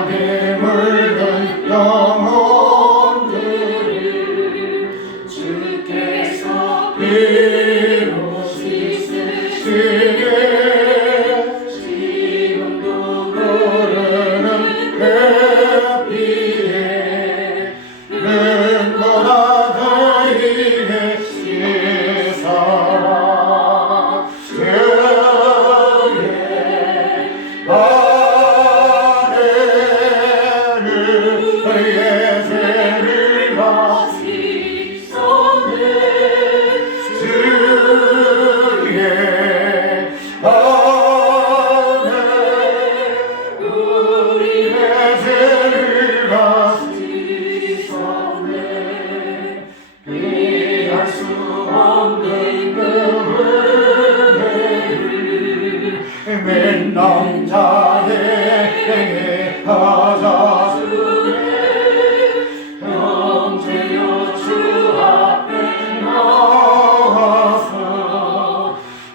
바람에 물든 영혼들을 주께서 비로 씻으시네. 지금도 흐르는 햇빛에 눈보다 이내 씻어라. 남자에게 가자주네. 형제여 주 앞에 나와서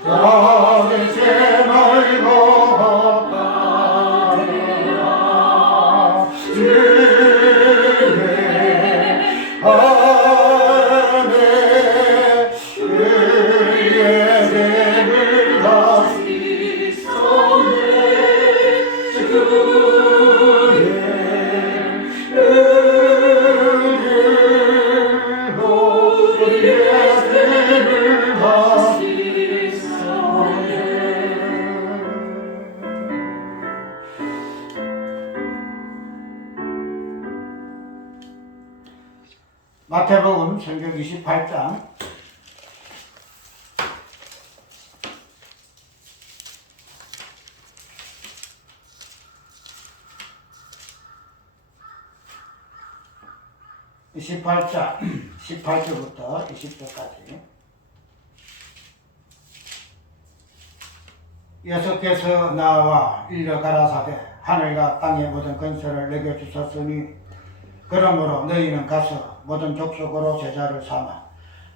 다들 제 말고 따르라. 주의 안에 그의 죄를 다 마태복음 성경 28장 18절부터 20절까지 예수께서 나와 일러 가라사대 하늘과 땅의 모든 권세를 내게 주셨으니 그러므로 너희는 가서 모든 족속으로 제자를 삼아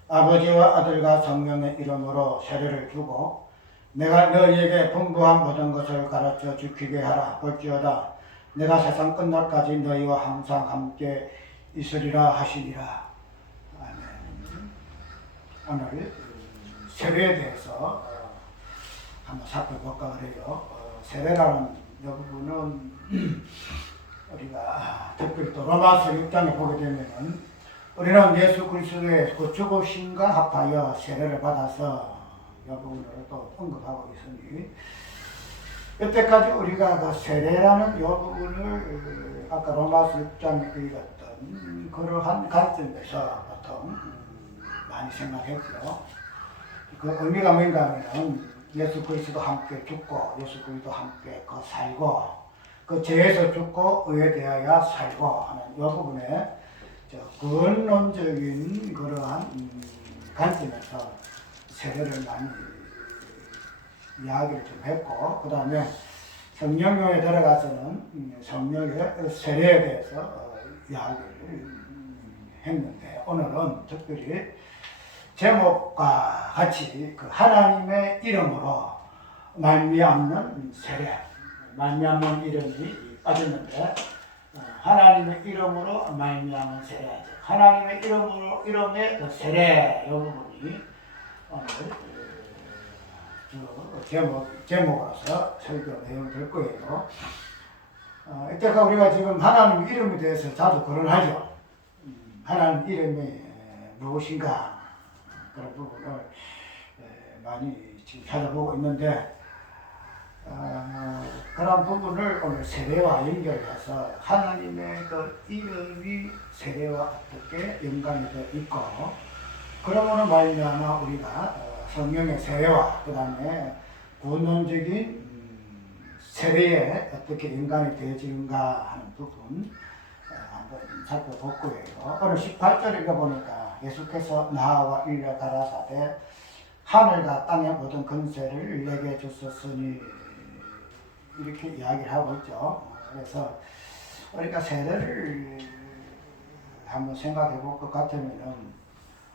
아버지와 아들과 성령의 이름으로 세례를 주고 내가 너희에게 분부한 모든 것을 가르쳐 지키게 하라. 볼지어다 내가 세상 끝날까지 너희와 항상 함께 있으리라 하시니라. 아멘. 오늘 세례에 대해서 한번 살펴볼까 그래요. 세례라는 이 부분은 우리가 특별히 또 로마서 6장에 보게 되면은 우리는 예수 그리스도의 그 죽으심과 합하여 세례를 받아서 이 부분을 또 언급하고 있으니 여태까지 우리가 그 세례라는 이 부분을 아까 로마서 6장에 읽었던 그러한 관점에서 보통 많이 생각했죠. 그 의미가 뭔가 하면은 예수 그리스도 함께 죽고 예수 그리스도 함께 그 살고 그 죄에서 죽고 의에 대하여 살고 하는 이 부분에 근원적인 그러한 관점에서 세례를 많이 이야기를 좀 했고, 그 다음에 성령교에 들어가서는 성령의 세례에 대해서 이야기를 했는데, 오늘은 특별히 제목과 같이 그 하나님의 이름으로 말미암는 세례, 말미암는 이름이 빠졌는데 하나님의 이름으로 말미암은 세례, 하나님의 이름의 그 세례 이 부분이 오늘 제목으로서 설교 내용 될 거예요. 이때가 우리가 지금 하나님 이름에 대해서 자주 거론하죠. 하나님 이름이 무엇인가 그런 부분을 많이 지금 찾아보고 있는데 그런 부분을 오늘 세례와 연결해서 하나님의 그 이름이 세례와 어떻게 연관이 되어 있고 그러므로 말미암아 우리가 성령의 세례와 그 다음에 근원적인 세례에 어떻게 연관이 되어지는가 하는 부분 한번 살펴볼 거예요. 오늘 18절에 보니까 예수께서 나와 일러 가라사대 하늘과 땅의 모든 권세를 내게 주셨으니 이렇게 이야기를 하고 있죠. 그래서 우리가 세례를 한번 생각해 볼 것 같으면은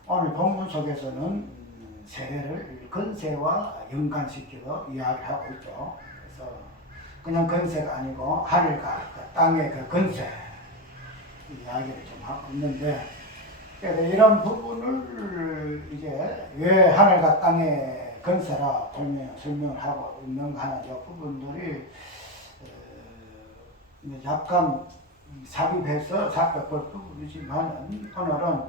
오늘 본문 속에서는 세례를 권세와 연관시키고 이야기하고 있죠. 그래서 그냥 건세가 아니고 하늘과 그 땅의 그 건세 이야기를 좀 하고 있는데, 그래서 이런 부분을 이제 왜 하늘과 땅의 건세라 설명을 하고 있는가 하는 이 부분들이 약간 삽입해서 살펴볼 부분이지만, 오늘은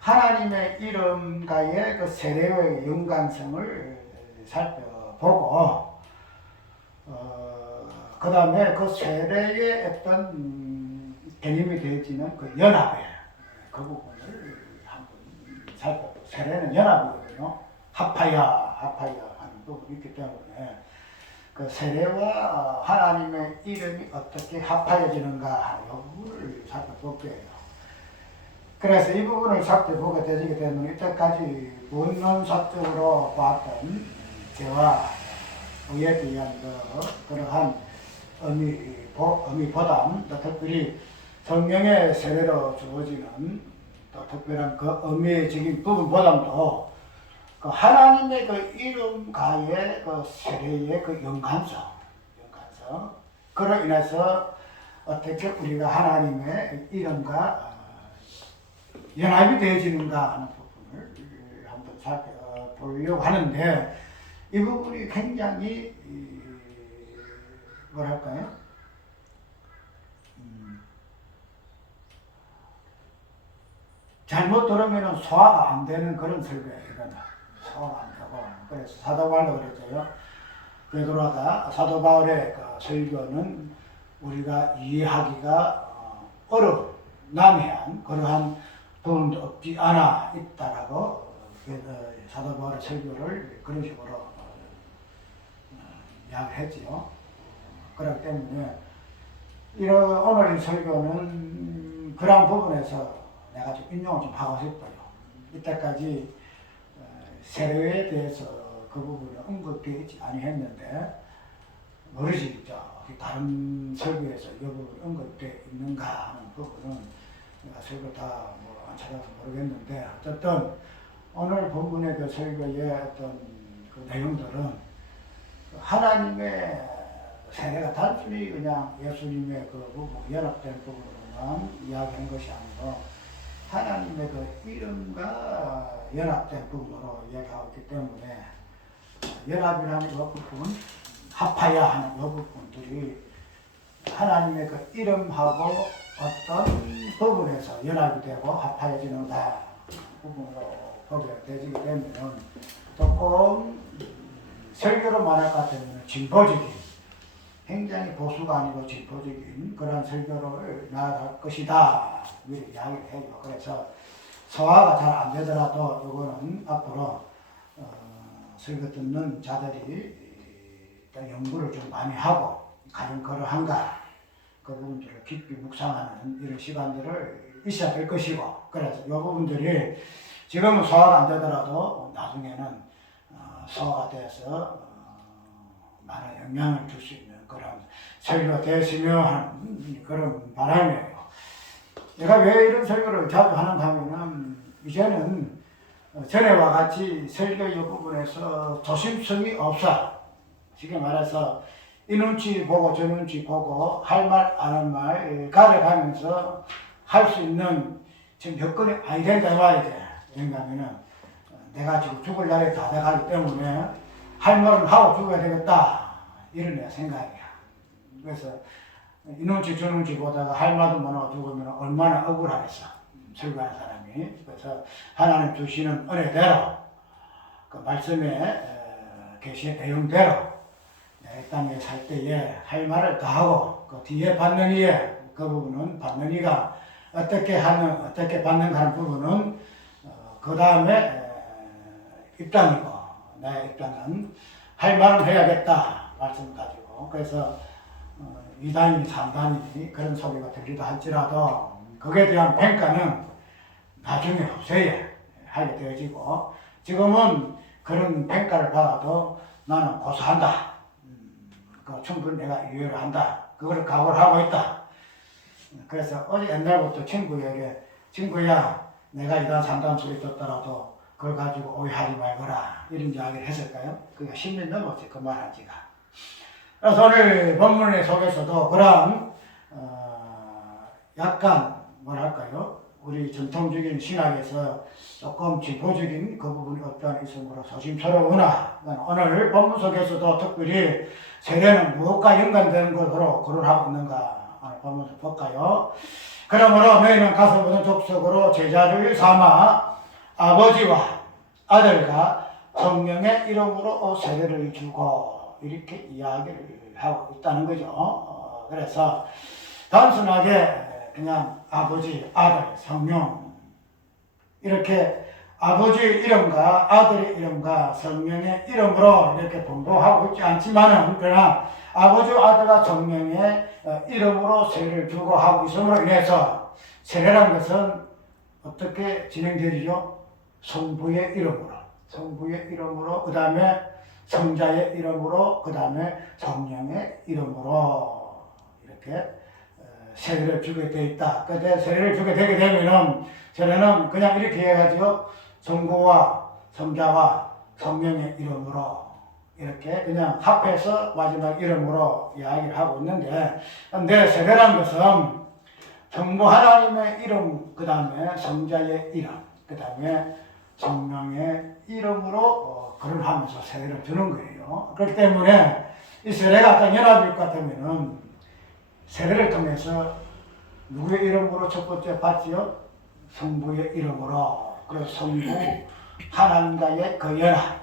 하나님의 이름과의 그 세례의 연관성을 살펴보고, 그 다음에 그 세례의 어떤 개념이 되어지는 그 연합의 그 부분을 한번 살펴보고, 세례는 연합이거든요. 합하여 하는 부분이 있기 때문에 그 세례와 하나님의 이름이 어떻게 합하여지는가 하는 부분을 살펴볼게요. 그래서 이 부분을 살펴보게 되기 때문에 이때까지 본론사적으로 봤던 죄와 의에 대한 그러한 의미보다 또 특별히 성령의 세례로 주어지는 또 특별한 그 의미적인 부분보다도 그 하나님의 그 이름과의 그 세례의 그 연관성, 그로 인해서 어떻게 우리가 하나님의 이름과 연합이 되어지는가 하는 부분을 한번 살펴보려고 하는데, 이 부분이 굉장히 뭐랄까요? 잘못 들으면 소화가 안 되는 그런 설교예요. 이거는 소화가 안 되고, 그래서 사도 바울도 그랬어요. 베드로가 사도 바울의 그 설교는 우리가 이해하기가 어려운 난해한 그러한 부분도 없지 않아 있다라고 사도 바울의 설교를 그런 식으로 이야기했지요. 그렇기 때문에 오늘 이 설교는 그런 부분에서 내가 좀 인용을 좀 하고 싶어요. 이때까지 세례에 대해서 그 부분은 언급되어 있지 아니했는데, 모르지 다른 설교에서 이 부분이 언급되어 있는가 하는 부분은 내가 설교 다 안 찾아서 모르겠는데, 어쨌든 오늘 본문의 그 설교의 어떤 그 내용들은 하나님의 세례가 단순히 그냥 예수님의 그 부분, 연합된 부분으로만 이야기하는 것이 아니고 하나님의 그 이름과 연합된 부분으로 이야기하고 있기 때문에, 연합이라는 이 부분, 합하여 하는 이 부분들이 하나님의 그 이름하고 어떤 부분에서 연합이 되고 합하여지는가 부분으로 보게 되기 때문에 조금 설교로 말할 것 같으면 진보적인, 굉장히 보수가 아니고 진보적인 그런 설교를 나아갈 것이다 이렇게 이야기를 해요. 그래서 소화가 잘 안 되더라도 이거는 앞으로 설교 듣는 자들이 연구를 좀 많이 하고 과연 그러한가 그 부분들을 깊이 묵상하는 이런 시간들을 있어야 될 것이고, 그래서 이 부분들이 지금은 소화가 안 되더라도 나중에는 소화가 돼서 많은 영향을 줄 수 있는 그런 설교가 되었으면 하는 그런 바람이에요. 내가 왜 이런 설교를 자주 하는가 하면은, 이제는 전에와 같이 설교 이 부분에서 조심성이 없어. 쉽게 말해서 이 눈치 보고 저 눈치 보고 할 말 안 할 말 가려가면서 할 수 있는 지금 여건이 아니 된다 말이지. 왜냐하면은 내가 지금 죽을 날이 다 돼가기 때문에 할 말은 하고 죽어야 되겠다 이런 내 생각이야. 그래서 이 눈치 저 눈치 보다가 할 말도 못하고 죽으면 얼마나 억울하겠어, 설교하는 사람이. 그래서 하나님 주시는 은혜대로 그 말씀의 계시의 내용대로 이 땅에 살 때에 할 말을 다 하고, 그 뒤에 받는 이에 그 부분은 받는 이가 어떻게 받는가 하는 부분은 그 다음에 입장이고, 내 입장은 할 말은 해야겠다 말씀 가지고. 그래서 2단이니 3단이니 그런 소리가 들리다 할지라도 거기에 대한 평가는 나중에 후세에 하게 되어지고, 지금은 그런 평가를 받아도 나는 고소한다, 충분히 내가 이해를 한다, 그거를 각오를 하고 있다. 그래서 어제 옛날부터 친구에게, 친구야 내가 2단 3단 소리 듣더라도 그걸 가지고 오해하지 말거라 이런 이야기를 했을까요? 그게 10년 넘었지 그 말한 지가. 그래서 오늘 본문의 속에서도 그런 약간 뭐랄까요? 우리 전통적인 신학에서 조금 진보적인 그 부분이 없지 않아 있으므로 조심스러우나 오늘 본문 속에서도 특별히 세례는 무엇과 연관되는 것으로 거론하고 있는가 오늘 본문에서 볼까요? 그러므로 너희는 가서 모든 족속으로 제자를 삼아 아버지와 아들과 성령의 이름으로 세례를 주고 이렇게 이야기를 하고 있다는 거죠. 그래서 단순하게 그냥 아버지, 아들, 성령 이렇게 아버지의 이름과 아들의 이름과 성령의 이름으로 이렇게 번복하고 있지 않지만은 그러나 아버지와 아들과 성령의 이름으로 세례를 주고 하고 있음으로 인해서 세례란 것은 어떻게 진행되죠? 성부의 이름으로, 성부의 이름으로, 그 다음에 성자의 이름으로, 그 다음에 성령의 이름으로 이렇게 세례를 주게 돼 있다. 그때 세례를 주게 되게 되면은 세례는 그냥 이렇게 해야죠. 성부와 성자와 성령의 이름으로 이렇게 그냥 합해서 마지막 이름으로 이야기를 하고 있는데, 근데 세례라는 것은 성부 하나님의 이름, 그 다음에 성자의 이름, 그 다음에 성령의 이름으로 거론하면서 세례를 주는 거예요. 그렇기 때문에 이 세례가 어떤 연합일 것 같으면은 세례를 통해서 누구의 이름으로 첫 번째 받지요? 성부의 이름으로. 그래서 성부 하나님과의 그 연합,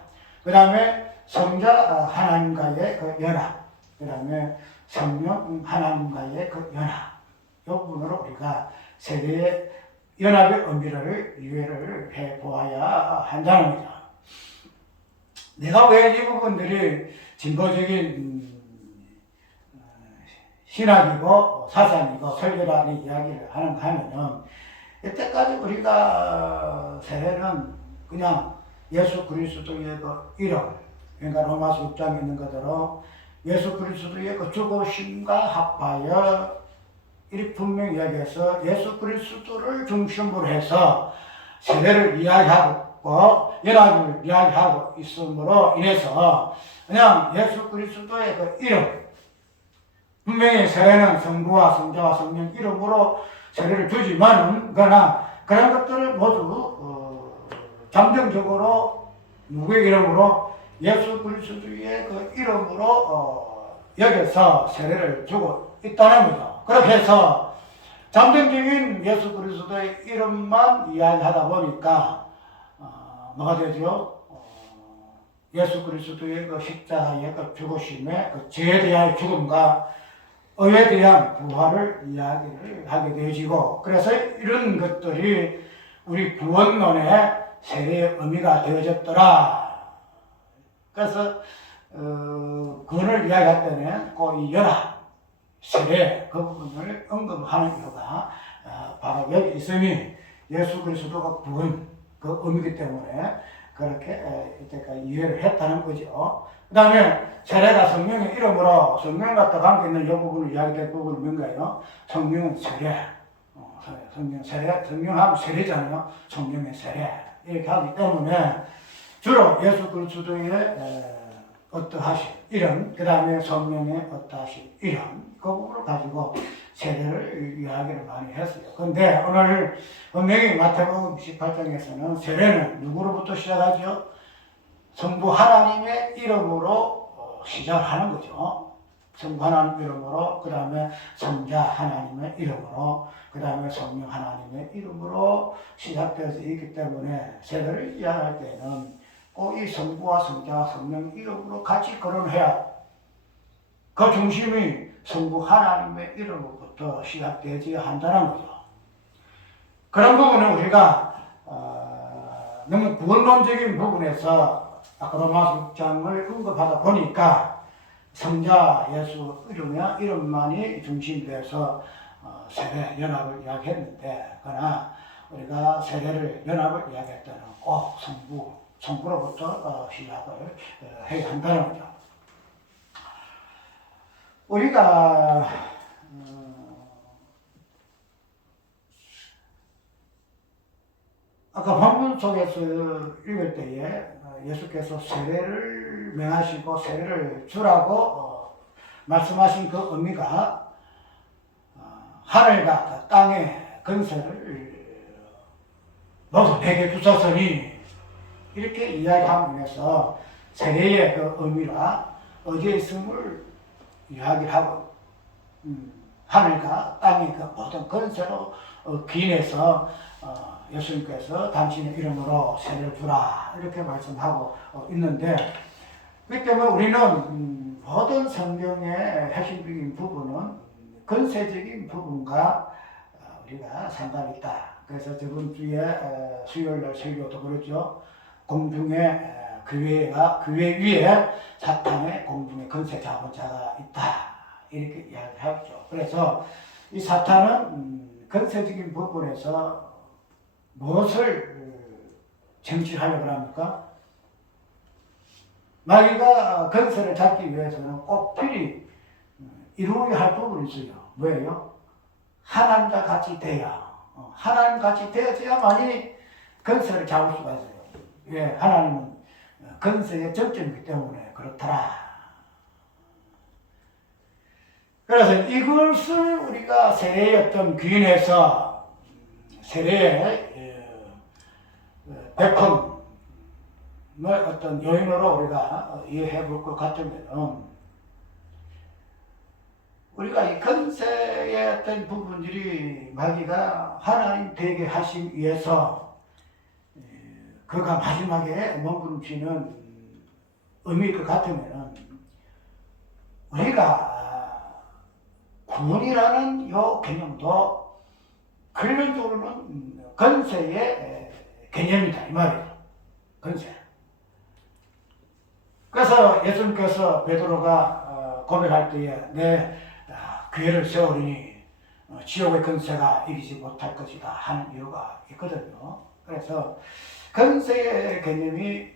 그 다음에 성자 하나님과의 그 연합, 그 다음에 성령 하나님과의 그 연합, 이 부분으로 우리가 세례의 연합의 의미를 이해를 해보아야 한다는 거죠. 내가 왜 이 부분들이 진보적인 신학이고 사상이고 설교라는 이야기를 하는가 하면은, 이때까지 우리가 세례는 그냥 예수 그리스도의 그 이름, 그러니까 로마서 6장에 있는 것대로 예수 그리스도의 그 죽으심과 합하여 이렇게 분명히 이야기해서 예수 그리스도를 중심으로 해서 세례를 이야기하고 연합을 이야기하고 있으므로 인해서 그냥 예수 그리스도의 그 이름, 분명히 세례는 성부와 성자와 성령 이름으로 세례를 주지만, 그러나 그런 것들을 모두 잠정적으로 누구의 이름으로? 예수 그리스도의 그 이름으로 여기서 세례를 주고 있다는 거죠. 그렇게 해서 잠정적인 예수 그리스도의 이름만 이야기하다 보니까 뭐가 되죠? 예수 그리스도의 그 십자가의 그 죽으심의 그 죄에 대한 죽음과 의에 대한 부활을 이야기를 하게 되어지고, 그래서 이런 것들이 우리 구원론의 세례의 의미가 되어졌더라. 그래서 구원을 이야기할 때는 꼭 이 연합, 세례 그 부분을 언급하는 이유가 바로 여기 있으니 예수 그리스도가 구원 그 의미이기 때문에 그렇게 이때까지 이해를 했다는 거죠. 그 다음에 세례가 성령의 이름으로 성령과 관계 있는 이 부분을 이야기될 부분은 뭔가요? 성령은 세례, 성령 세례, 성령하고 세례잖아요. 성령의 세례 이렇게 하기 때문에 주로 예수 그리스도의 어떠하신 이름, 그 다음에 성령의 어떠하신 이름 그 부분을 가지고 세례를 이야기를 많이 했어요. 그런데 오늘 분명히 마태복음 18장에서는 세례는 누구로부터 시작하죠? 성부 하나님의 이름으로 시작하는 거죠. 성부 하나님 이름으로, 그 다음에 성자 하나님의 이름으로, 그 다음에 성령 하나님의 이름으로 시작되어서 있기 때문에 세례를 이야기할 때는 꼭 이 성부와 성자와 성령 이름으로 같이 거론해야 그 중심이 성부 하나님의 이름으로부터 시작되어야 한다는 거죠. 그런 부분은 우리가 너무 구원론적인 부분에서 아까 로마서 6장을 언급하다 보니까 성자 예수 이름만이 중심되어서 세례 연합을 이야기했는데, 그러나 우리가 세례를 연합을 이야기할 때는 꼭 성부로부터 시작을 해야 한다는 거죠. 우리가 아까 본문 속에서 읽을 때에 예수께서 세례를 명하시고 세례를 주라고 말씀하신 그 의미가 하늘과 그 땅의 건설을 모두 내게 주셨으니 이렇게 이야기함으로써 세례의 그 의미와 어디에 있음을 이야기하고 하늘과 땅의 그 모든 건설로 기인해서 예수님께서 당신의 이름으로 세례를 주라 이렇게 말씀하고 있는데 그렇기 때문에 우리는 모든 성경의 핵심적인 부분은 건세적인 부분과 우리가 상관이 있다. 그래서 저번 주에 수요일날 설교도 그렇죠. 공중의 교회 위에 사탄의 공중의 건세 잡은 자가 있다. 이렇게 이야기하죠. 그래서 이 사탄은 건세적인 부분에서 무엇을 쟁취하려고 합니까? 마귀가 건세를 잡기 위해서는 꼭 필히 이루어야 할 부분이 있어요. 뭐예요? 하나님과 같이 돼야. 하나님 같이 되어야만이 건세를 잡을 수가 있어요. 왜? 하나님은 건세의 정점이기 때문에 그렇더라. 그래서 이것을 우리가 세례의 어떤 귀인에서 세례의 베품의 어떤 요인으로 우리가 이해해 볼 것 같으면 우리가 이 건세의 어떤 부분들이 마귀가 하나님 되게 하시기 위해서 그가 마지막에 몸부림치는 의미일 것 같으면 우리가 구원이라는 요 개념도 근본적으로는 건세의 개념이다 이 말이에요. 건세. 그래서 예수님께서 베드로가 고백할 때에 내 교회를 세우리니 지옥의 건세가 이기지 못할 것이다 하는 이유가 있거든요. 그래서 건세의 개념이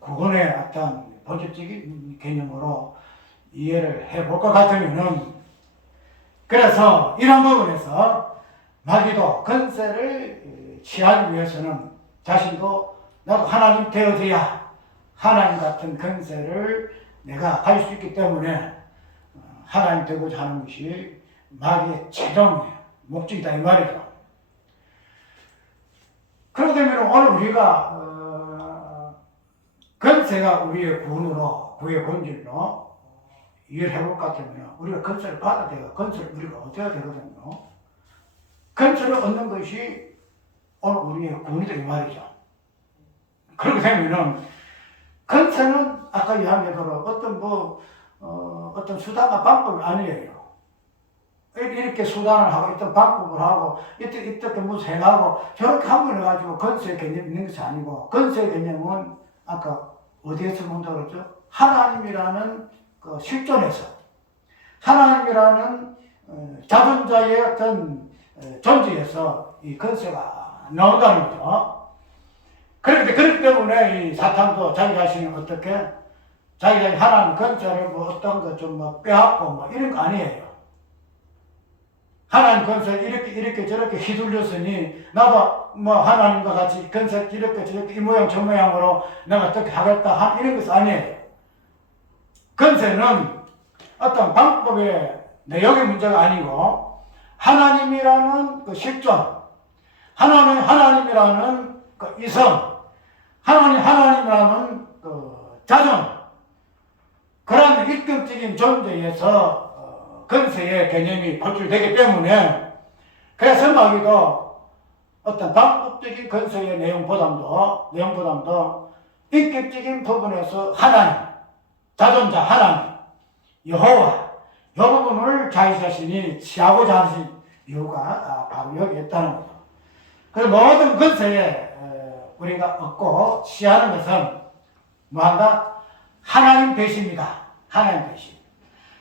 구원의 어떤 본질적인 개념으로 이해를 해볼 것 같으면은 그래서 이런 부분에서 마귀도 건세를 취하기 위해서는 자신도 나도 하나님 되어져야 하나님 같은 건세를 내가 갈 수 있기 때문에 하나님 되고자 하는 것이 마귀의 최종 목적이다 이 말이죠. 그러게 되면 오늘 우리가 건세가 우리의 구원으로 구의 본질로 이해를 해볼 것 같으면 우리가 건세를 받아야 돼요. 건세를 우리가 얻어야 되거든요. 건세를 얻는 것이 오늘 우리의 구원이다 이 말이죠. 그렇게 되면은 건세는 아까 이야기한 대로 어떤 수단과 방법이 아니에요. 이렇게 수단을 하고 어떤 방법을 하고 이렇게 무슨 행하고 저렇게 한번 해가지고 건세의 개념이 있는 것이 아니고 건세의 개념은 아까 어디에서 본다고 그랬죠? 하나님이라는 그 실존에서 하나님이라는 자존자의 어떤 존재에서 이 건세가 나온다는 거죠. 그렇기 때문에 이 사탄도 자기 자신을 어떻게 자기가 하나님 건세를 뭐 어떤 거 좀 뭐 빼앗고 뭐 이런 거 아니에요. 하나님 건세를 이렇게 저렇게 휘둘렸으니 나도 뭐 하나님과 같이 건세 이렇게 저렇게 이 모양 저 모양으로 내가 어떻게 하겠다 한 이런 것이 아니에요. 건세는 어떤 방법의 내용의 문제가 아니고 하나님이라는 그 실존, 하나님이라는 그 이성, 하나님이라는 그 자존, 그런 일격적인 존재에서 건세의 개념이 발출되기 때문에 그래서 마귀도 어떤 방법적인 건세의 내용보다도 인격적인 부분에서 하나님, 자존자 하나님, 여호와 이 부분을 자기 자신이 취하고자 하신 이유가 바로 여기 있다는 거죠. 그래서 모든 건세에 우리가 얻고 취하는 것은 뭐한다? 하나님 되십니다. 하나님 되심.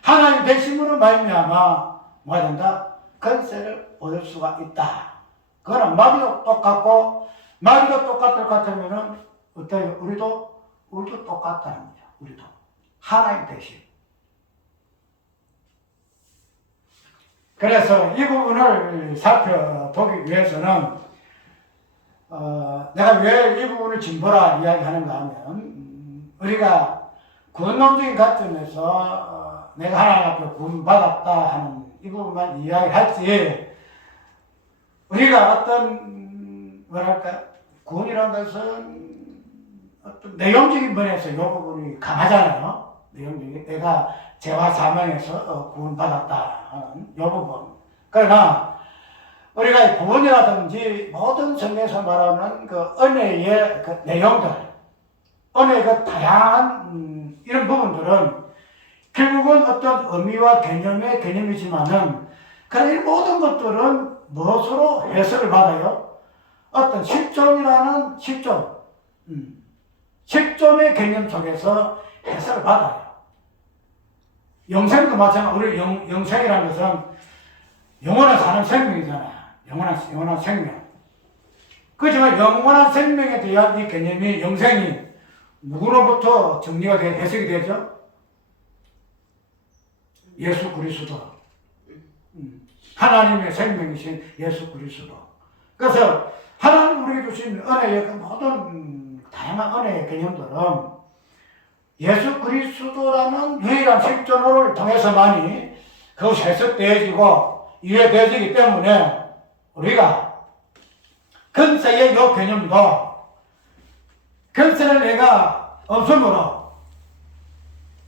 하나님 되심으로 말미암아 뭐가 된다? 건세를 얻을 수가 있다. 그거는 마귀도 똑같고 마귀도 똑같을 것 같으면은 어때요? 우리도 똑같다는 거죠. 우리도 하나님 되심. 그래서 이 부분을 살펴보기 위해서는 내가 왜 이 부분을 진보라 이야기하는가 하면 우리가 구원론적인 관점에서 내가 하나님 앞에 구원받았다 하는 이 부분만 이야기할지, 우리가 어떤 뭐랄까 구원이라는 것은 어떤 내용적인 면에서 이 부분이 강하잖아요. 내용적인 내가 죄와 사망에서 구원받았다 하는 이 부분. 그러나 우리가 구원이라든지 모든 성경에서 말하는 그 은혜의 그 내용들, 은혜의 그 다양한 이런 부분들은 결국은 어떤 의미와 개념의 개념이지만은 그런 이 모든 것들은 무엇으로 해석을 받아요? 어떤 실존이라는 실존의 개념 속에서 해석을 받아요. 영생도 마찬가지로 우리 영생이라는 것은 영원한 사는 생명이잖아. 영원한 생명. 그렇지만 영원한 생명에 대한 이 개념이 영생이 누구로부터 정리가 해석이 되죠? 예수 그리스도. 하나님의 생명이신 예수 그리스도. 그래서 하나님 우리에게 주신 은혜의 모든 다양한 은혜의 개념들은 예수 그리스도라는 유일한 실존을 통해서만이 그것이 해석되어지고 이해되어지기 때문에 우리가 근세의 이 개념도 근세를 내가 없음으로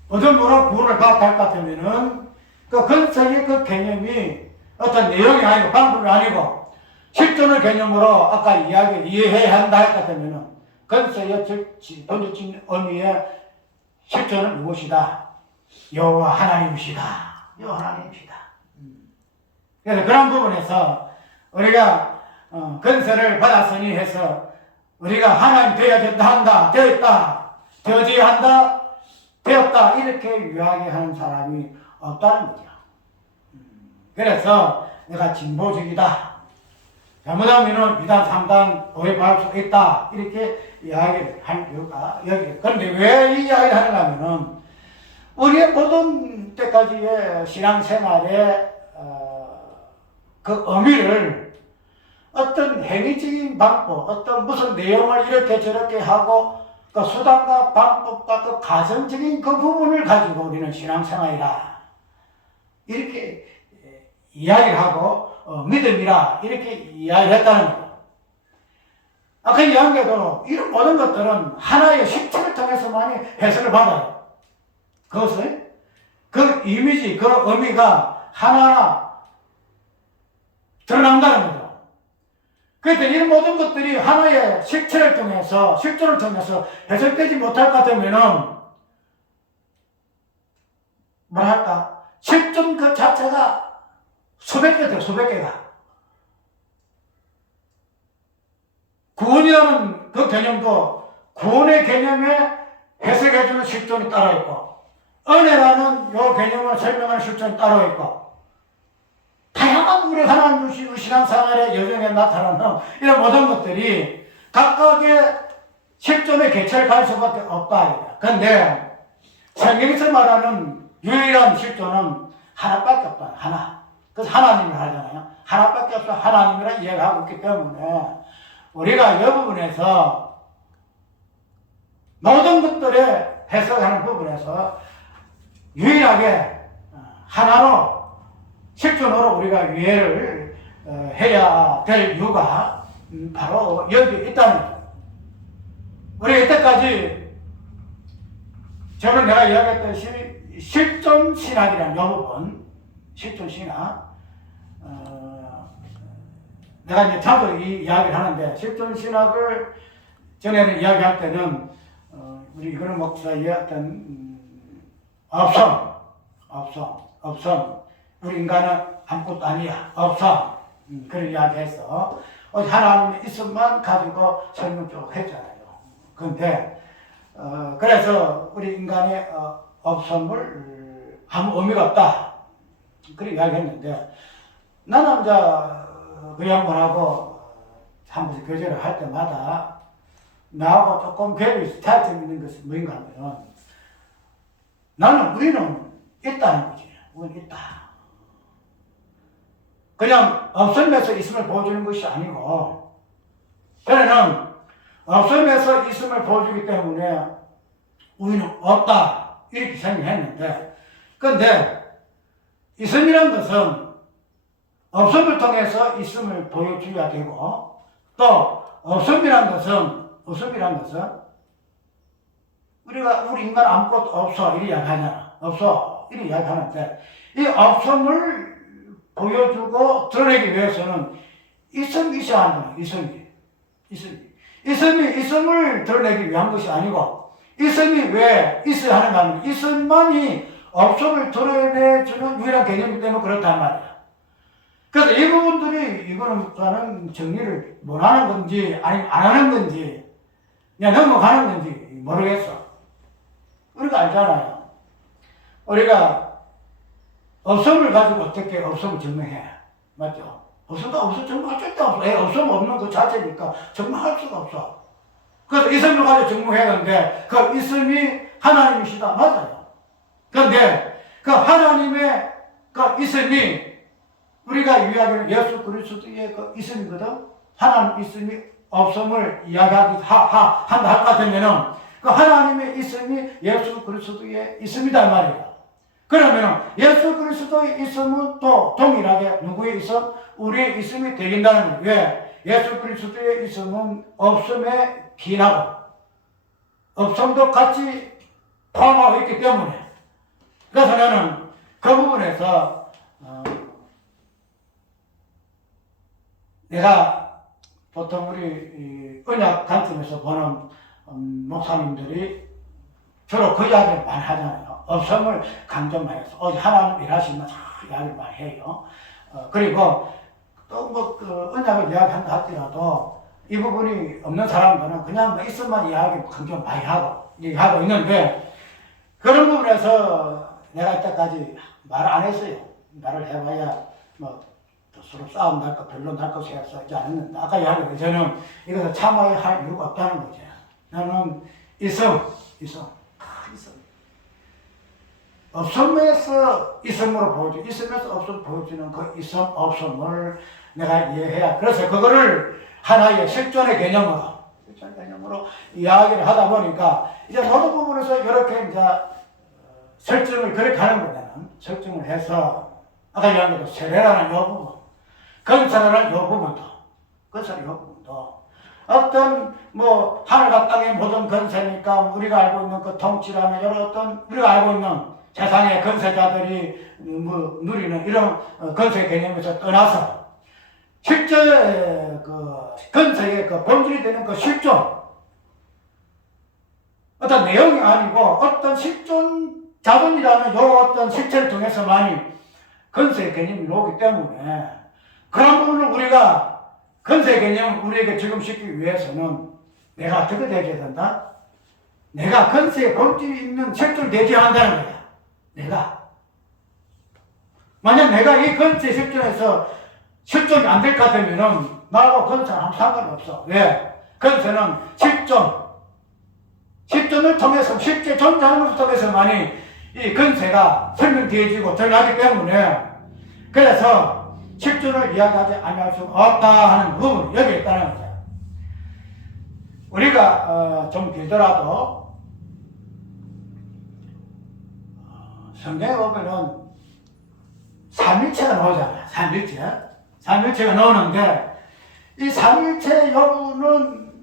구원을 받았다 할 것 같으면은 그 근세의 그 개념이 어떤 내용이 아니고 방법이 아니고 실존의 개념으로 아까 이해해야 한다 할 것 같으면은 근세의 본질적인 의미의 실존은 무엇이다? 여호와 하나님이시다. 여호와 하나님이시다. 그래서 그런 부분에서 우리가 근세를 받았으니 해서 우리가 하나님 되어야 된다 한다, 되었다, 되어져야 한다, 되었다 이렇게 이야기하는 사람이 없다는 거죠. 그래서 내가 진보적이다, 잘못하면 위단 3단 오해받을 수 있다 이렇게 이야기를 할 이유가 여기. 그런데 왜 이 이야기를 하는가 하면은 우리의 모든 때까지의 신앙생활의 그 의미를 어떤 행위적인 방법, 어떤 무슨 내용을 이렇게 저렇게 하고 그 수단과 방법과 그 가정적인 그 부분을 가지고 우리는 신앙생활이라 이렇게 이야기를 하고 믿음이라 이렇게 이야기를 했다는 거예요. 아까 이야기한 대로 이런 모든 것들은 하나의 실체를 통해서만이 해석을 받아요. 그것을 그 이미지, 그 의미가 하나하나 드러난다는 거죠. 그런데 이런 모든 것들이 하나의 실체를 통해서, 실존을 통해서 해석되지 못할 것 같으면은, 뭐랄까, 실존 그 자체가 수백 개 돼요, 수백 개가. 구원이라는 그 개념도 구원의 개념에 해석해주는 실존이 따로 있고, 은혜라는 요 개념을 설명하는 실존이 따로 있고, 다양한 우리 하나님 주시고 신앙생활의 여정에 나타나는 이런 모든 것들이 각각의 실존의 개체를 가질 수밖에 없다. 그런데 성경에서 말하는 유일한 실존은 하나밖에 없다. 하나. 그래서 하나님을 하잖아요. 하나밖에 없어 하나님이라 이야기하고 있기 때문에 우리가 이 부분에서 모든 것들의 해석하는 부분에서 유일하게 하나로 실존으로 우리가 이해를 해야 될 이유가 바로 여기 있다는 거예요. 우리 이때까지 저는 내가 이야기했듯이 실존신학이라는 이 부분, 실존신학, 내가 이제 자주 이 이야기를 하는데 실존신학을 전에는 이야기할 때는 우리 이거는 목사의 어떤 없음. 우리 인간은 아무것도 아니야. 없어. 그런 이야기 했어. 하나님의 있음만 가지고 설명 쭉 했잖아요. 그런데, 그래서 우리 인간의 없음을 아무 의미가 없다. 그런 이야기 했는데, 나는 이제 그 양반하고 한 번씩 교제를 할 때마다 나하고 조금 괴리 차이점 있는 것은 뭐인가 하면 우리는 있다는 거지. 우리는 있다. 그냥 없음에서 있음을 보여주는 것이 아니고, 그는 없음에서 있음을 보여주기 때문에 우리는 없다. 이렇게 설명했는데, 그런데 있음이란 것은 없음을 통해서 있음을 보여줘야 되고, 또 없음이란 것은 우리 인간 아무것도 없어 이리 이야기하잖아. 없어 이리 이야기하는데, 이 없음을 보여주고 드러내기 위해서는 있음이 있어야 하는 거야. 있음이 있음을 드러내기 위한 것이 아니고, 있음이 왜 있어야 하는가 하면 있음만이 없음을 드러내주는 유일한 개념이기 때문에 그렇단 말이야. 그래서 이 부분들이 이거는 정리를 못하는 건지 아니면 안 하는 건지 그냥 넘어가는 건지 모르겠어. 우리가 알잖아요. 우리가 없음을 가지고 어떻게 없음을 증명해? 맞죠? 없음 증명할 절대 없어. 없음 없는 그 자체니까 증명할 수가 없어. 그래서 있음을 가지고 증명해야 하는데 그 있음이 하나님이시다. 맞아요. 그런데 그 하나님의 그 있음이 우리가 이야기하는 예수 그리스도의 그 있음이거든. 하나님 있음이 없음을 이야기한다 할 것 같으면은 그 하나님의 있음이 예수 그리스도의 있음이다 말이야. 그러면 예수 그리스도의 있음은 또 동일하게 누구의 있음? 우리의 있음이 되긴다는 거예요. 왜? 예수 그리스도의 있음은 없음에 기인하고 없음도 같이 포함하고 있기 때문에, 그래서 나는 그 부분에서 내가 보통 우리 언약 관점에서 보는 목사님들이 주로 그 이야기를 많이 하잖아요. 없음을 강조 많이 해서 오직 하나님 일하시면 참 이야기를 많이 해요. 그리고 또 그 언약을 이야기한다 할지라도 이 부분이 없는 사람들은 그냥 뭐 있음만 이야기 강조 많이 하고 얘기하고 있는데, 그런 부분에서 내가 이때까지 말 안 했어요. 말을 해봐야 뭐 서로 싸움 날 거 별로 날 것이 해서 이제 안 했는데, 아까 이야기한 저는 이것을 참아야 할 이유가 없다는 거죠. 나는 있음. 없음에서 있음으로 보여주고 있음에서 없음 보여주는 그 있음 없음을 내가 이해해야, 그래서 그거를 하나의 실존의 개념으로 이야기를 하다 보니까 이제 모든 부분에서 이렇게 이제 설정을 그렇게 하는 거냐면, 설정을 해서 아까 이야기한 대로 세례라는 요 부분, 건설이라는 요 부분도 어떤 뭐 하늘과 땅의 모든 건세니까 우리가 알고 있는 그 통치라는 여러 어떤 우리가 알고 있는 세상의 건세자들이 뭐 누리는 이런 건세 개념에서 떠나서 실제 그 건세의 그 본질이 되는 그 실존, 어떤 내용이 아니고 어떤 실존 자본이라는 요 어떤 실체를 통해서만이 건세 개념이 나오기 때문에, 그런 부분을 우리가 건세 개념을 우리에게 적용시키기 위해서는 내가 어떻게 되어야 된다? 내가 건세의 본질이 있는 실존을 되어야 한다는 거야. 내가. 만약 내가 이 건세 실존에서 실존이 안 될 것 같으면은 나하고 건세는 아무 상관없어. 왜? 건세는 실존을 통해서, 실제 존재하는 것을 통해서만이 이 건세가 설명되어지고 드러나기 때문에, 그래서 실존을 이야기하지 않을 수가 없다 하는 부분이 여기에 있다는 거죠. 우리가 좀 길더라도 성경에 보면은 삼일체가 나오잖아요. 삼일체가 나오는데, 이 삼일체 여부는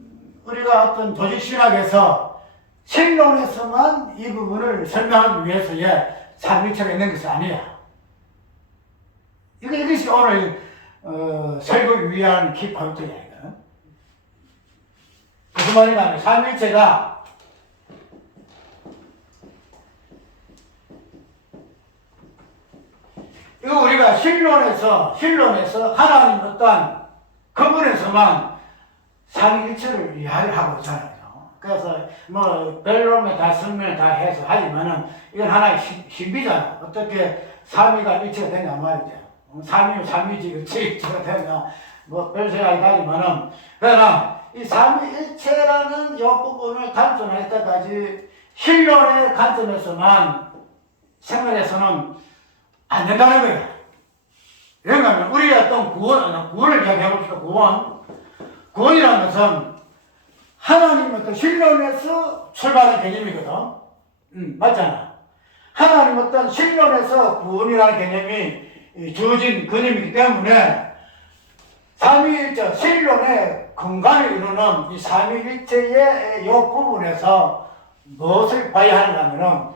우리가 어떤 조직신학에서 신론에서만 이 부분을 설명하기 위해서의 삼일체가 있는 것이 아니야. 이것이 오늘 설교를 위한 키포인트야. 이거는 무슨 말이냐면, 삼일체가 이거 우리가 신론에서 하나님 어떠한 그분에서만 삼일체를 이해를 하고 있잖아요. 그래서 뭐 별놈에 다 설명을 다 해서 하지만은 이건 하나의 신비잖아. 어떻게 삼위가 일체가 되냐 말이죠. 삼위지 일체가 되냐 뭐 별 생각이 나지만은, 그러나 이 삼위일체라는 이 부분을 관점할 때까지 신론의 관점에서만 생각해서는 안 된다는 거예요. 왜냐하면 우리의 어떤 구원을 이야기해봅시다. 구원이라는 것은 하나님의 어떤 신론에서 출발한 개념이거든. 맞잖아. 하나님 어떤 신론에서 구원이라는 개념이 주어진 개념이기 때문에 삼위일체 신론의 근간을 이루는 이 삼위일체의 이 부분에서 무엇을 봐야 하는가 하면은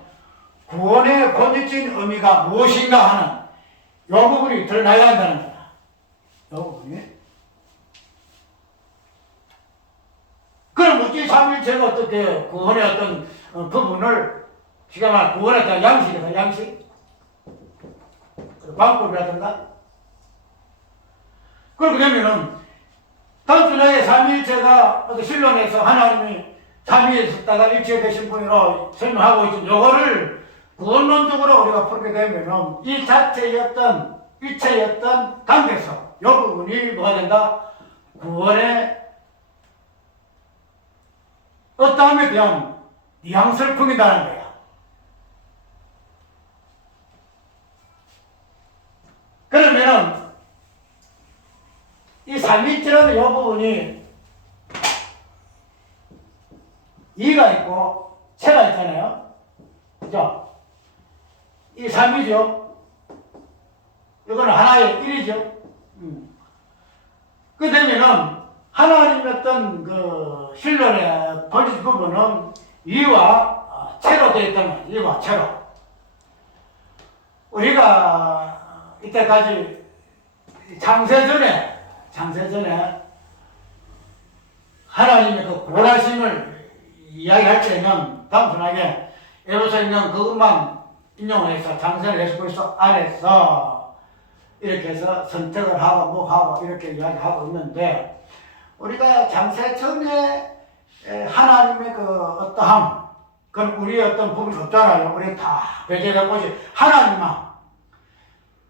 구원의 본질적인 의미가 무엇인가 하는 이 부분이 드러나야 한다는 거다. 이 부분이. 그럼 이 삼위일체가 어떻게 구원의 어떤 부분을 기가 막 구원에 대한 양식이다, 양식. 방법이라든가. 그렇게 되면은, 단순하게 삼위일체가 어떤 신론에서 하나님이 삼위에 있었다가 일체 되신 분으로 설명하고 있지만, 요거를 구원론적으로 우리가 풀게 되면은, 이 자체의 어떤, 일체의 어떤 관계에서, 요 부분이 뭐가 된다? 구원의 어떠함에 대한 뉘앙스를 풍긴다는 거야. 그러면은 이 삼위일체라는 이 부분이 이가 있고 체가 있잖아요. 그죠? 이 삼이죠. 이거는 하나의 일이죠. 그 되면은 하나님의 어떤 그 신론의 본질 부분은 이와 체로 되어 있단 말이에요. 이와 체로. 우리가 이때까지 창세전에 하나님의 그 고라심을 이야기할 때는 단순하게 에베소에 있는 그것만 인용해서 창세를 예수 그리스도 안에서 이렇게 해서 선택을 하고 뭐 하고 이렇게 이야기하고 있는데, 우리가 창세 전에 하나님의 그 어떠함, 그건 우리의 어떤 부분이 없잖아요. 우리 다 배제된 것이 하나님만,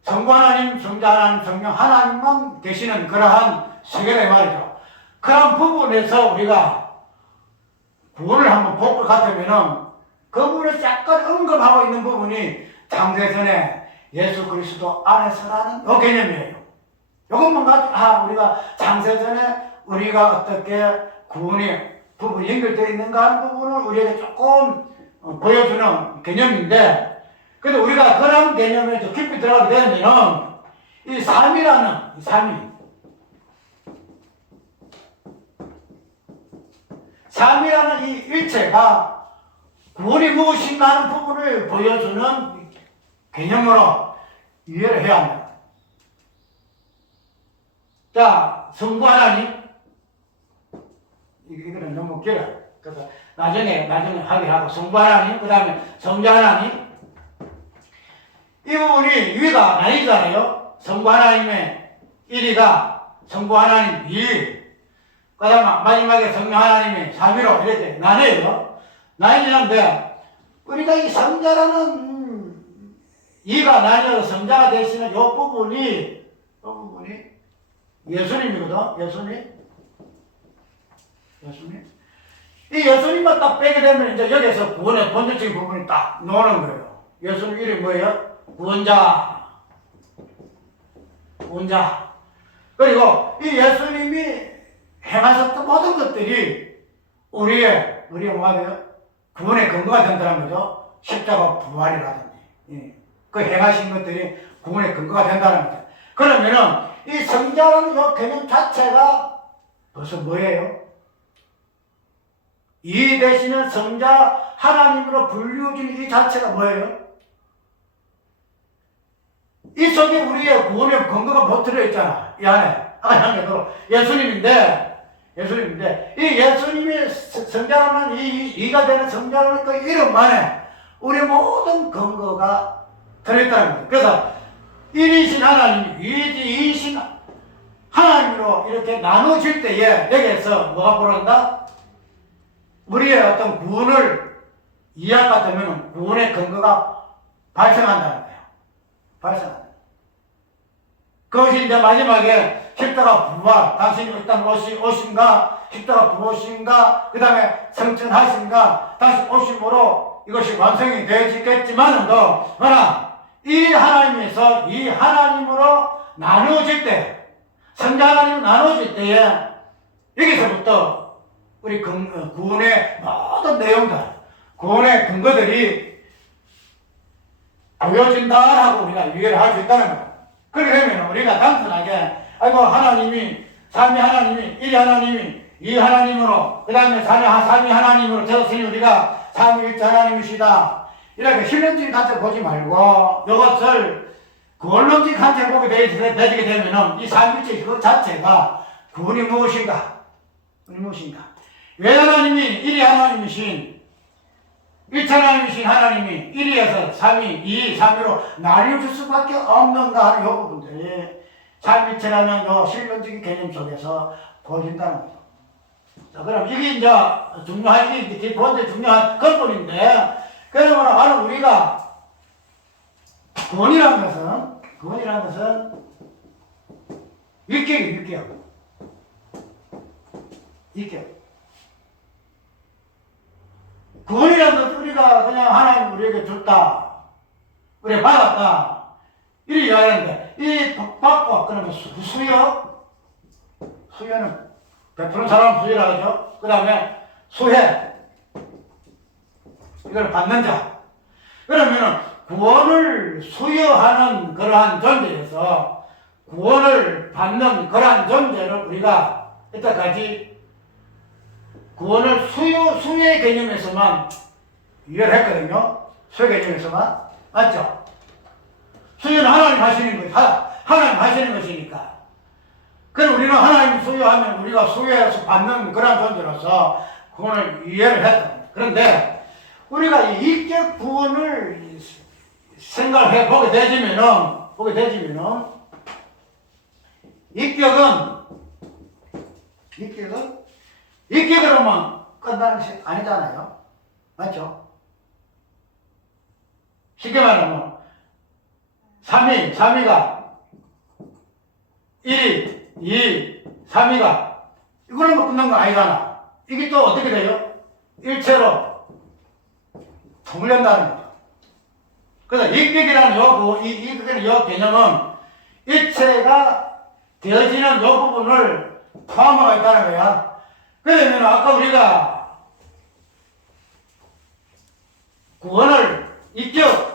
성부 하나님, 성자 하나님, 성령 하나님만 계시는 그러한 세계다 말이죠. 그런 부분에서 우리가 구원을 한번 볼 것 같으면은 그 부분에서 약간 언급하고 있는 부분이 창세전에 예수 그리스도 안에서라는 요 개념이에요. 요것만 가지고 우리가 창세전에 우리가 어떻게 구원의 부분이 연결되어 있는가 하는 부분을 우리에게 조금 보여주는 개념인데, 근데 우리가 그런 개념에 더 깊이 들어가게 되면은 이 삼이라는 삼이라는 이 일체가 구원이 무엇인가 하는 부분을 보여주는 개념으로 이해를 해야 합니다. 자, 성부 하나님, 이거는 너무 길어요. 그래서 나중에 하기로 하고, 성부 하나님, 그 다음에 성자 하나님, 이 부분이 위가 나뉘잖아요. 성부 하나님의 1위가 성부 하나님 2위, 그 다음에 마지막에 성령 하나님의 3위로 이렇게 나뉘어요. 나뉘는데, 우리가 이 성자라는 2가 나뉘어서 성자가 되시는 이 부분이 예수님이거든. 예수님. 이 예수님만 딱 빼게 되면 이제 여기서 구원의 본질적인 부분이 딱 나오는 거예요. 예수님 이름이 뭐예요? 구원자. 그리고 이 예수님이 행하셨던 모든 것들이 우리의 뭐가 돼요? 구원의 근거가 된다는 거죠. 십자가 부활이라든지. 그 행하신 것들이 구원의 근거가 된다는 거죠. 그러면은 이 성자라는 이 개념 자체가 벌써 뭐예요? 이 되시는 성자 하나님으로 불리워진 이 자체가 뭐예요? 이 속에 우리의 구원의 근거가 못 들어있잖아. 이 안에. 아까 향해도 예수님인데 이 예수님이 성자라는 이가 되는 성자라는 그 이름만에 우리 모든 근거가 들어있다는 거예요. 그래서 1이신 하나님, 2이신 하나님으로 이렇게 나눠질 때에 여기에서 뭐가 보란다? 우리의 어떤 구원을 이해할 것 같으면 구원의 근거가 발생한다는 거예요. 발생한다. 그것이 이제 마지막에 십자가 부활, 당신이 일단 오신가, 십자가 부활신가, 그 다음에 성천하신가, 다시 오심으로 이것이 완성이 되어지겠지만은 그러나 이 하나님에서 이 하나님으로 나누어질 때, 성자 하나님으로 나누어질 때에 여기서부터 우리 구원의 모든 내용들, 구원의 근거들이 보여진다라고 우리가 이해를 할 수 있다는 거예요. 그렇게 되면 우리가 단순하게 아이고 하나님이 삼위 하나님이 일위 하나님이 이 하나님으로 그 다음에 삼위 하나님으로 되었으니 우리가 삼위일체 하나님이시다 이렇게 실론적인 관점 보지 말고 이것을 구원론적 관점 보게 되게 되면은 이 삼위일체 그 자체가 구원이 무엇인가? 왜 하나님이 일위 하나님이신 일체 하나님이신 하나님이 1위에서 3위, 2위, 3위로 나뉘어질 수밖에 없는가 하는 요 부분들이 삼위일체라는 요 실론적인 개념 속에서 보여진다는 거죠. 자, 그럼 이게 이제 중요한, 이게 기본적인 중요한 근본인데, 그러면 바로 우리가 구원이라는 것은 일격. 구원이라는 것은 우리가 그냥 하나님 우리에게 줬다, 우리 받았다, 이렇게 이야기하는데, 이 받고, 그러면 수혜는 베푸는 사람은 수혜라고 하죠. 그 다음에 수혜, 이걸 받는 자. 그러면은 구원을 수여하는 그러한 존재에서 구원을 받는 그러한 존재를 우리가 이때까지 구원을 수의 개념에서만 이해를 했거든요. 수의 개념에서만. 맞죠? 수요는 하나님 하시는 것이니까. 그럼 우리는 하나님 수요하면 우리가 수요해서 받는 그런 존재로서 구원을 이해를 했다. 그런데 우리가 이 인격 구원을 생각해 보게 되지면은 인격으로만 끝나는 것이 아니잖아요. 맞죠? 쉽게 말하면 3위가 1위, 2위, 3위가 이걸로만 끝난 거 아니잖아. 이게 또 어떻게 돼요? 일체로 통일된다는 거죠. 그래서 인격이라는 요 개념은 일체가 되어지는 요 부분을 포함하고 있다는 거야. 그러면 아까 우리가 구원을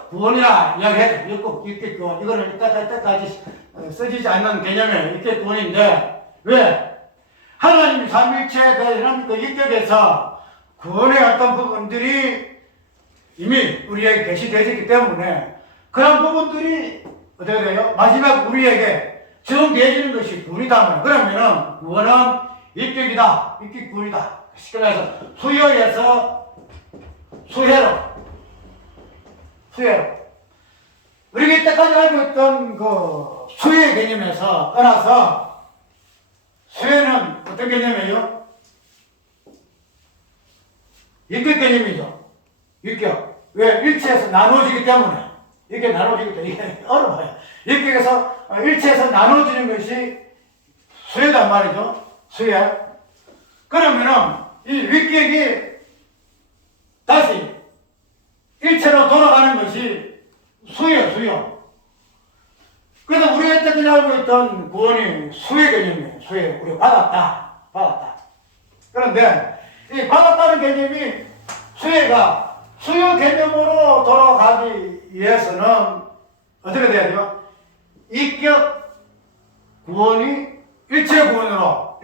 구원이라 이야기했죠. 인격 구원. 이거는 이때까지 써지지 않는 개념의 인격 구원인데, 왜? 하나님이 삼위일체에 대한 그 인격에서 구원의 어떤 부분들이 이미 우리에게 계시되었기 때문에 그런 부분들이 어떻게 돼요? 마지막 우리에게 적용되어지는 것이 구원이다. 그러면은 구원은 인격이다. 인격 구원이다. 쉽게 말해서 수요에서 수혜로. 우리가 이때까지 알고 있던 그 수혜 개념에서 떠나서 수혜는 어떤 개념이에요? 인격 개념이죠. 인격. 왜? 일체에서 나눠지기 때문에. 이게 어려워요. 인격에서 일체에서 나눠지는 것이 수혜단 말이죠. 수혜. 그러면은 이 인격이 다시 일체로 돌아가는 것이 수요. 그래서 우리가 이때까지 알고 있던 구원이 수의 개념이에요. 수혜. 우리가 받았다. 그런데 이 받았다는 개념이 수혜가 수요 개념으로 돌아가기 위해서는 어떻게 돼야 돼요? 인격 구원이 일체 구원으로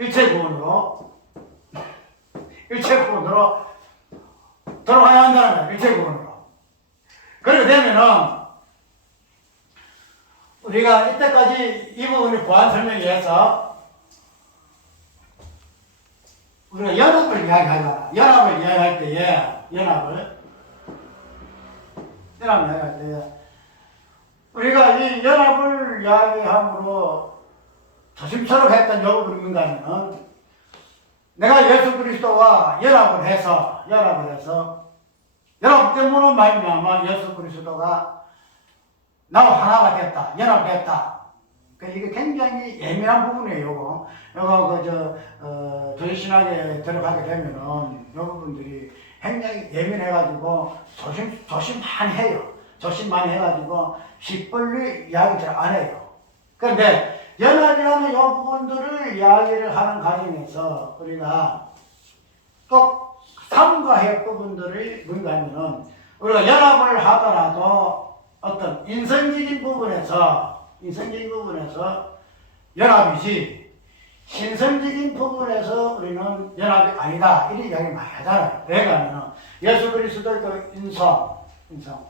돌아가야 한다는 거예요. 일체 구원으로. 그렇게 되면은 우리가 이때까지 이 부분을 보완 설명해서 우리가 연합을 이야기하잖아. 연합을 이야기할 때에 우리가 이 연합을 이야기함으로 조심스럽게 했던 부분이 뭔가 하면은 내가 예수 그리스도와 연합 때문에 말미암아 예수 그리스도가 나와 하나가 됐다. 연합됐다. 이게 굉장히 예민한 부분이에요. 저희 신학에 들어가게 되면은 이 부분들이 굉장히 예민해가지고 조심 많이 해가지고 쉽벌리 이야기 잘 안 해요. 그런데 연합이라는 이 부분들을 이야기를 하는 과정에서 우리가 꼭 삼가할 부분들이 뭔가 하면은 우리가 연합을 하더라도 어떤 인성적인 부분에서 연합이지, 신성적인 부분에서 우리는 연합이 아니다, 이런 이야기 많이 하잖아요. 왜냐하면 예수 그리스도의 그 인성,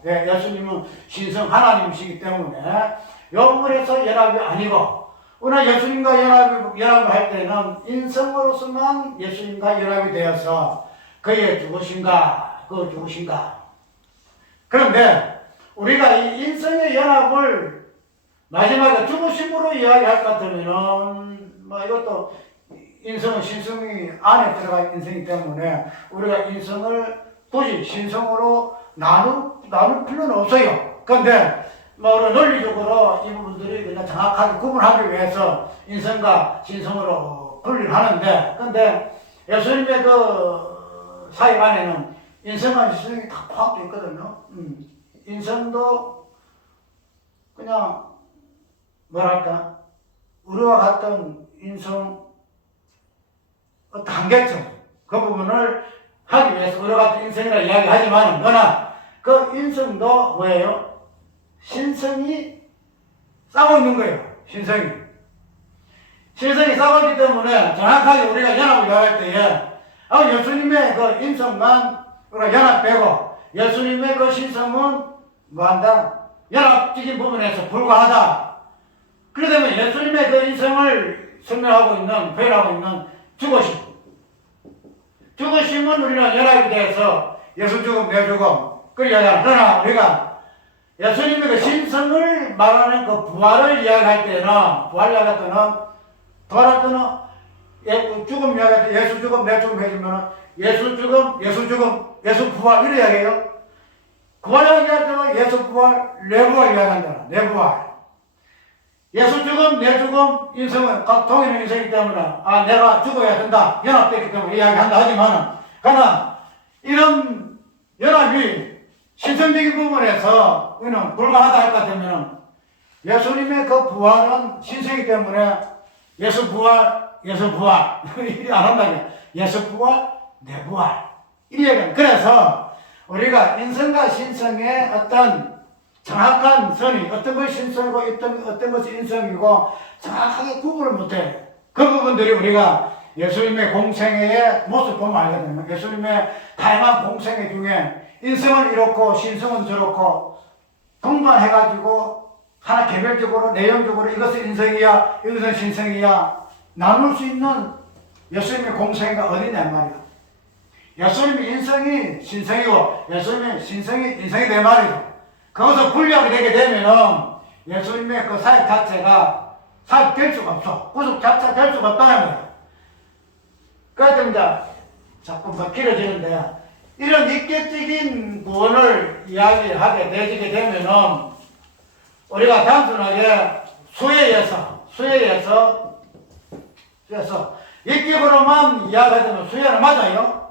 예수님은 신성 하나님이시기 때문에 이 부분에서 연합이 아니고, 우리가 예수님과 연합을 할 때는 인성으로서만 예수님과 연합이 되어서 그의 죽으신가. 그런데 우리가 이 인성의 연합을 마지막에 죽으심으로 이야기할 것 같으면은, 이것도 인성은 신성이 안에 들어간 인성이기 때문에 우리가 인성을 굳이 신성으로 나눌 필요는 없어요. 그런데 우리 논리적으로 이 부분들이 그냥 정확하게 구분하기 위해서 인성과 신성으로 분리를 하는데, 근데 예수님의 그 사역 안에는 인성과 신성이 다 포함되어 있거든요. 인성도 그냥 뭐랄까, 우리와 같은 인성 어떤 한계점, 그 부분을 하기 위해서 우리와 같은 인성이라 이야기하지만, 그러나 그 인성도 뭐예요? 신성이 싸고 있는 거예요. 신성이 싸고 있기 때문에 정확하게 우리가 연합을 이야기할 때에 예수님의 그 인성만 우리가 연합되고, 예수님의 그 신성은 뭐한다? 연합적인 부분에서 불과하다. 그러면 예수님의 그 인성을 설명하고 있는, 표현하고 있는 죽으심은 우리는 연합이 돼서 예수 죽음, 내 죽음, 그 이야기하는. 그러나 우리가 예수님의 그 신성을 말하는 그 부활을 이야기할 때는, 죽음 이야기할 때 예수 죽음, 내 죽음 해주면 예수 죽음, 예수 부활, 이런 이야기예요. 부활 이야기할 때는 예수 부활, 내 부활 이야기한다. 내 부활. 예수 죽음, 내 죽음, 인성은 각 동일한 인성이기 때문에 내가 죽어야 된다, 연합되기 때문에 이야기한다 하지만, 그러나 이런 연합이 신성적인 부분에서 우리는 불가하다 할 것 같으면, 예수님의 그 부활은 신성이기 때문에 예수 부활 이리 안 한다면 예수 부활, 내 부활, 이 얘기는. 그래서 우리가 인성과 신성의 어떤 정확한 선이, 어떤 것이 신성이고 어떤 것이 인성이고 정확하게 구분을 못해. 그 부분들이 우리가 예수님의 공생애의 모습 보면 알거든요. 예수님의 다양한 공생애 중에 인성은 이렇고 신성은 저렇고 동반해가지고 하나 개별적으로 내용적으로 이것은 인성이야, 이것은 신성이야 나눌 수 있는 예수님의 공생애가 어디냐 말이야. 예수님의 인성이 신성이고 예수님의 신성이 인성이 된 말이죠. 그것을 분리하게 되게 되면은 예수님의 그 사역 자체가 사역될 수가 없어. 구속 자체가 될 수가 없다는 거야. 그래서 이제 자꾸 더 길어지는데, 이런 입계적인 구원을 이야기하게 되게 되면은 우리가 단순하게 수혜에서 입격으로만 이야기하면 수혜는 맞아요.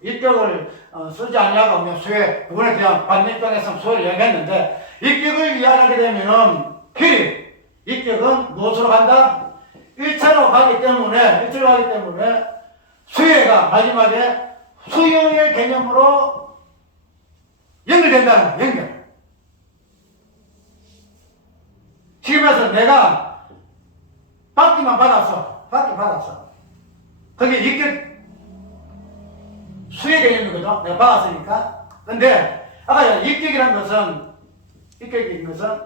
입격을 쓰지 않냐고 수혜, 구원에 대한 받는 입장에서 수혜를 이야기했는데, 입격을 이야기하게 되면은 입격은 무엇으로 간다? 1차로 가기 때문에 수혜가 마지막에 수요의 개념으로 연결된다는 거야. 연결. 지금에서 내가 받기만 받았어. 그게 입격 수혜 개념이거든. 내가 받았으니까. 근데 아까 입격이라는 것은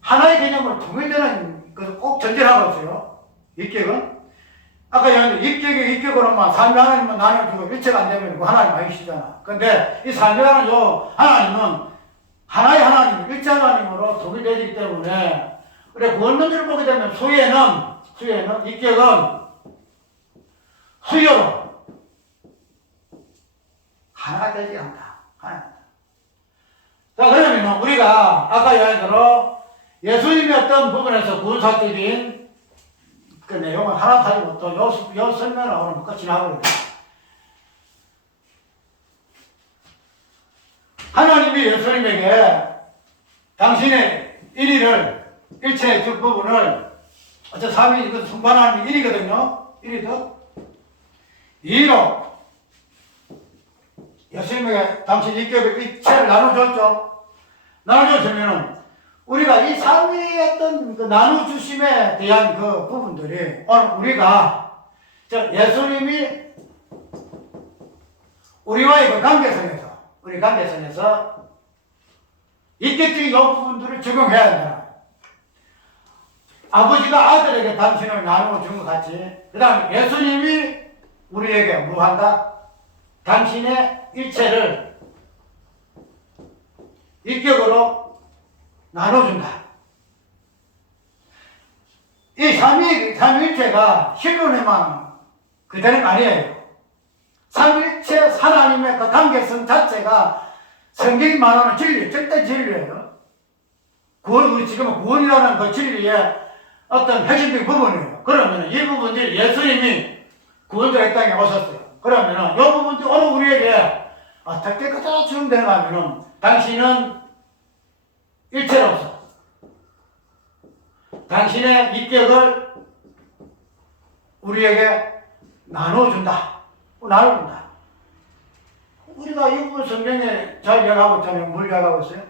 하나의 개념으로 통일되는 것을 꼭 전제하고 있어요. 입격은. 아까 입격으로만 삼위 하나님만 나눠주고 일체가 안 되면 그 하나님 아니시잖아. 근데 이 삼위라는 하나님은 하나의 하나님, 일체 하나님으로 통일되기 때문에, 우리 구원론들을 보게 되면 수혜는 입격은 수요로 하나가 되지 않다. 자, 그러면 우리가 아까 이야기대로 예수님의 어떤 부분에서 구원사적인 그 내용을 하나 가지고 또 요 설명을 오늘 끝이 나버려요. 하나님이 예수님에게 당신의 일체의 그 부분을, 어떤 삶이 이것을 승관하는 일이거든요. 이로 예수님에게 당신 인격을 일체를 나눠줬죠. 나눠줬으면은 우리가 이 삼위의 어떤 그 나눠주심에 대한 그 부분들이 오늘 우리가 예수님이 우리와의 그 관계선에서 우리 관계선에서 인격적인 요 부분들을 적용해야 된다. 아버지가 아들에게 당신을 나누어 준 것 같이 그 다음에 예수님이 우리에게 뭐 한다? 당신의 일체를 인격으로 나눠준다. 이 삼위일체가 실론에만 그대는 아니에요. 삼위일체 하나님의 그 관계성 자체가 성경이 말하는 진리, 절대 진리예요. 우리 지금 구원이라는 그 진리의 어떤 핵심적인 부분이에요. 그러면 이 부분들이 예수님이 구원자의 땅에 오셨어요. 그러면 이 부분들이 오늘 우리에게 어떻게 그대로 적용되는가 하면은 당신은 일체로서 당신의 인격을 우리에게 나눠준다. 나눠준다. 우리가 이 부분 성경에 잘 이야기하고 있잖아요. 뭘 이야기하고 있어요?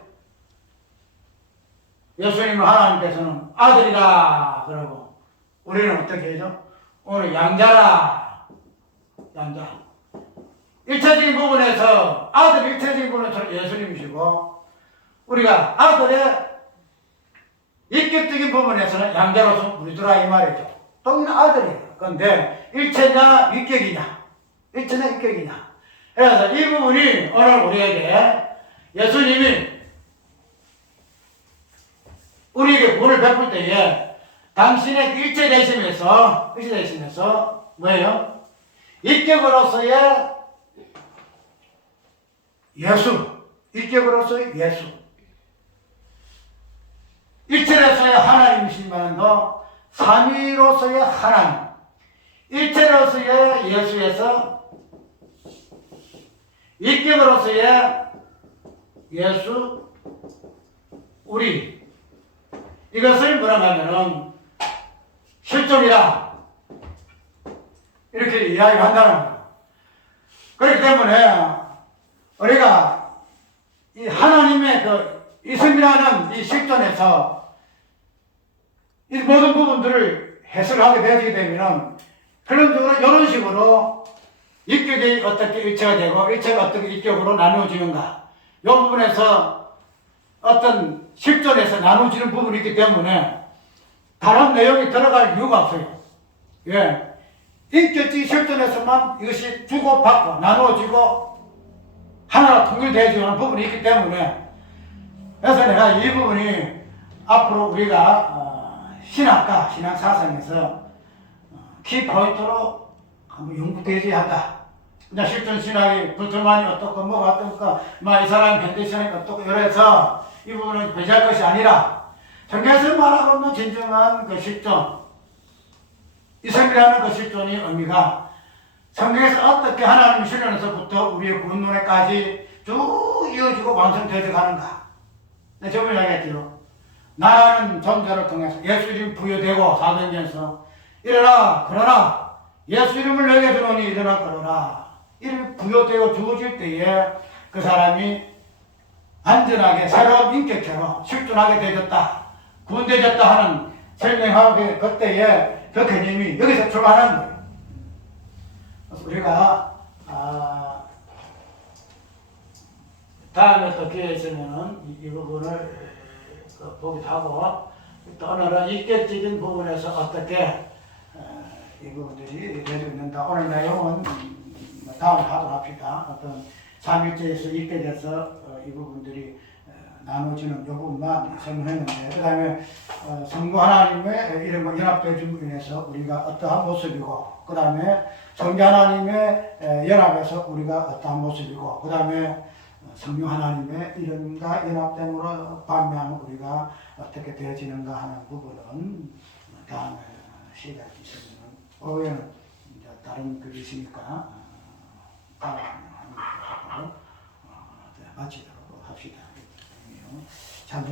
예수님은 하나님께서는 아들이라 그러고 우리는 어떻게 해죠? 오늘 양자라. 양자. 일체적인 부분에서 아들 일체적인 부분에서 예수님이시고 우리가 아들의 인격적인 부분에서는 양자로서 우리들아 이 말이죠. 동일은 아들이에요. 그런데 일체냐 인격이냐? 일체냐 인격이냐? 그래서 이 부분이 오늘 우리에게 예수님이 우리에게 구원을 베풀 때에 당신의 일체되심에서 뭐예요? 인격으로서의 예수, 인격으로서의 예수, 일체로서의 하나님이시면도 삼위로서의 하나님, 일체로서의 예수에서 인격으로서의 예수, 우리 이것을 뭐라고 하면은 실존이다 이렇게 이야기한다는 거예요. 그렇기 때문에 우리가 이 하나님의 그 이성이라는 이 실존에서 이 모든 부분들을 해석하게 되게 되면은 결론적으로 이런 식으로 인격이 어떻게 일체가 되고 일체가 어떻게 인격으로 나누어지는가 이 부분에서 어떤 실존에서 나누어지는 부분이 있기 때문에 다른 내용이 들어갈 이유가 없어요. 예. 인격적 실존에서만 이것이 주고받고 나누어지고 하나로 통일되어지는 부분이 있기 때문에 그래서 내가 이 부분이 앞으로 우리가 신학과 신학사상에서 키포인트로 한번 연구되어야 한다. 그냥 실존 신학이 불틀만이 어떻고 뭐가 어떻고 이 사람 현대 신학이 어떻고 이래서 이 부분은 배제할 것이 아니라 성경에서 말하고 있는 진정한 그 실존 이성이라는 그 실존의 의미가 성경에서 어떻게 하나님의 실존에서부터 우리의 구원론에까지 쭉 이어지고 완성되어 가는가. 네, 저번에 이야기했죠. 나라는 존재를 통해서 예수 이름이 부여되고 사도행전에서 일어나 그러나 예수 이름을 내게 주노니 일어나 그러라. 이름이 부여되고 주어질 때에 그 사람이 완전하게 새로운 인격체로 실존하게 되었다. 구원되었다 하는 설명하고 그때에 그 개념이 여기서 출발하는 거예요. 그래서 우리가 다음에 또 기회 있으면은 이 부분을 보기도 하고 또 오늘은 인격적인 부분에서 어떻게 이 부분들이 되고 있는가. 오늘 내용은 다음에 하도록 합시다. 어떤 삼일체에서 인격에서 이 부분들이 나눠지는 이 부분만 설명했는데 그 다음에 성부 하나님의 이름과 연합되어 줌으로 인해서 우리가 어떠한 모습이고 그 다음에 성자 하나님의 연합에서 우리가 어떠한 모습이고 그 다음에 성령 하나님의 이름과 연합됨으로 반면 우리가 어떻게 되어지는가 하는 부분은 다음에 시간이 있으면 오후에는 다른 글이 있으니까 다음 하는 것으로 마치도록 합시다. 참